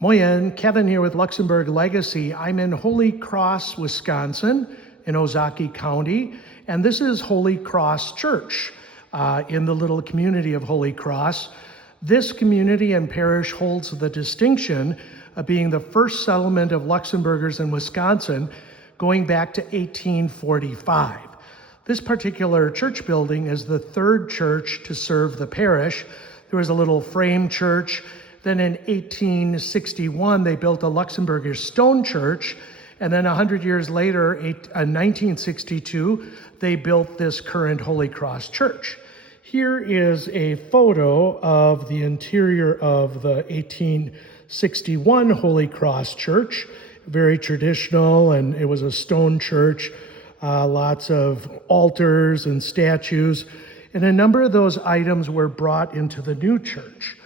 Moyen, Kevin here with Luxembourg Legacy. I'm in Holy Cross, Wisconsin, in Ozaukee County, and this is Holy Cross Church in the little community of Holy Cross. This community and parish holds the distinction of being the first settlement of Luxembourgers in Wisconsin going back to 1845. This particular church building is the third church to serve the parish. There was a little frame church. Then in 1861, they built a Luxembourgish stone church. And then 100 years later, in 1962, they built this current Holy Cross Church. Here is a photo of the interior of the 1861 Holy Cross Church. Very traditional, and it was a stone church, lots of altars and statues. And a number of those items were brought into the new church.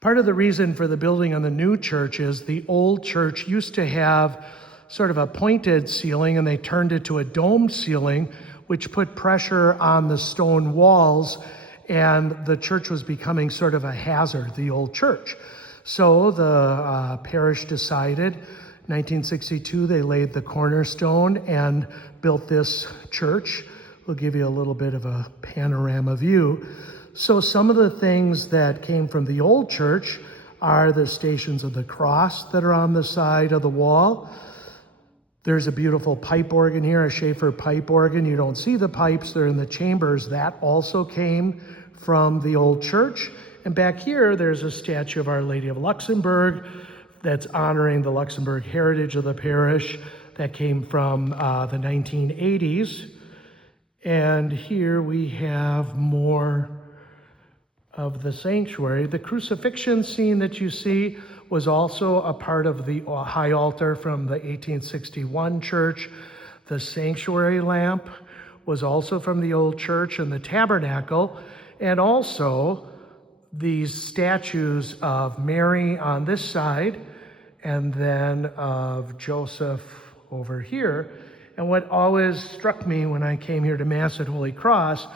Part of the reason for the building on the new church is the old church used to have sort of a pointed ceiling, and they turned it to a domed ceiling, which put pressure on the stone walls, and the church was becoming sort of a hazard, the old church. So the parish decided, 1962, they laid the cornerstone and built this church. We'll give you a little bit of a panorama view. So some of the things that came from the old church are the Stations of the Cross that are on the side of the wall. There's a beautiful pipe organ here, a Schaefer pipe organ. You don't see the pipes, they're in the chambers. That also came from the old church. And back here, there's a statue of Our Lady of Luxembourg that's honoring the Luxembourg heritage of the parish that came from the 1980s. And here we have more of the sanctuary. The crucifixion scene that you see was also a part of the high altar from the 1861 church. The sanctuary lamp was also from the old church and the tabernacle, and also these statues of Mary on this side and then of Joseph over here. And what always struck me when I came here to Mass at Holy Cross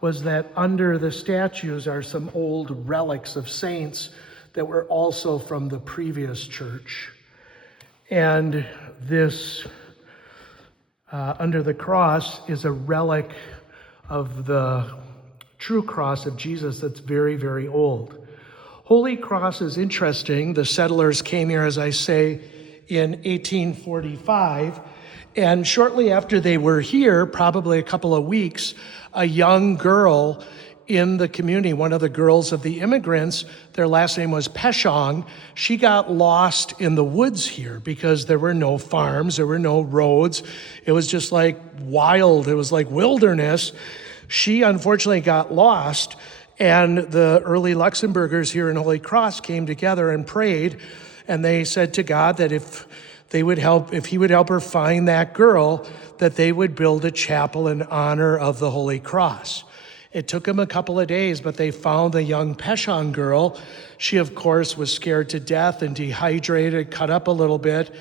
was that under the statues are some old relics of saints that were also from the previous church. And this, under the cross, is a relic of the true cross of Jesus that's very, very old. Holy Cross is interesting. The settlers came here, as I say, in 1845. And shortly after they were here, probably a couple of weeks, a young girl in the community, one of the girls of the immigrants, their last name was Peshong, she got lost in the woods here because there were no farms, there were no roads. It was just like wild, it was like wilderness. She unfortunately got lost, and the early Luxembourgers here in Holy Cross came together and prayed, and they said to God that if he would help her find that girl, that they would build a chapel in honor of the Holy Cross. It took them a couple of days, but they found the young Peshon girl. She, of course, was scared to death and dehydrated, cut up a little bit,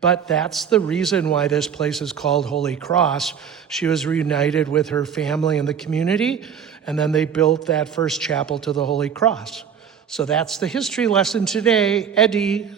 but that's the reason why this place is called Holy Cross. She was reunited with her family and the community, and then they built that first chapel to the Holy Cross. So that's the history lesson today. Eddie.